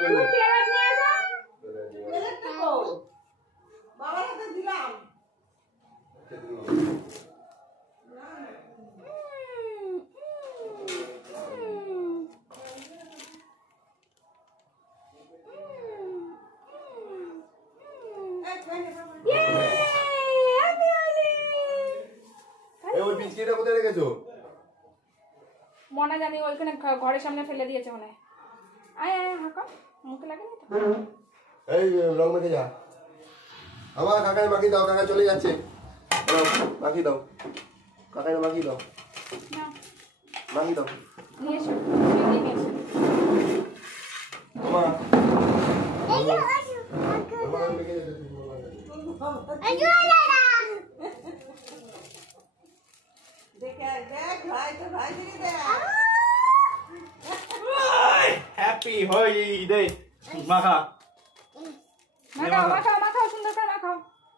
তুমি প্লেট নিয়ে আসো। প্লেট তো বাবার হাতে দিলাম। এই ওই বিস্কিটটা কোথায় রেখেছো? মনে জানি ওইখানে ঘরের সামনে ফেলে দিয়েছে মনে। আয় আয় হাকা মুখে লাগে না তো। এই রং মেখে যা। আমার কাকাই মাখি দাও, কাকা চলে যাচ্ছে। মাখি দাও, কাকাই মাখি দাও, না মাখি দাও। নিয়ে এসো নিয়ে এসো। মা এই যে আমার মেখে যেতে তুমি এই যে দেখে দেখ ভাই তো ভাই দিকে দেখ। হ্যাপি হলিডে মাখা মাখাও মাখাও মাখাও সুন্দর করে মাখাও।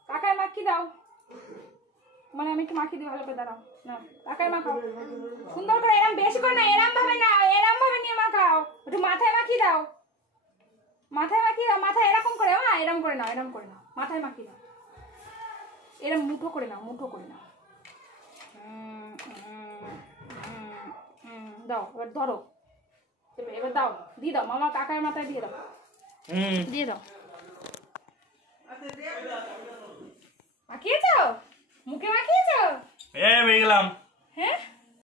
কাকায় মাখি দাও, মানে আমি একটু মাখি দিই ভালো করে। দাঁড়াও না, কাকায় মাখাও সুন্দর করে, এরম বেশি করে না, এরম ভাবে না, এরম ভাবে নিয়ে মাখাও। একটু মাথায় মাখি দাও, মাথায় মাখি দাও, মাথায় এরকম করে। হ্যাঁ এরম করে নাও, এরম করে নাও, মাথায় মাখি দাও, এরম মুঠো করে নাও, মুঠো করে নাও। দাও এবার ধরো, এবার দাও, দিয়ে দাও মামা কাকার মাথায় দিয়ে দাও, দিয়ে দাও। মাখিয়েছো, মুখে মাখিয়েছো? বেরিয়ে গেলাম। হ্যাঁ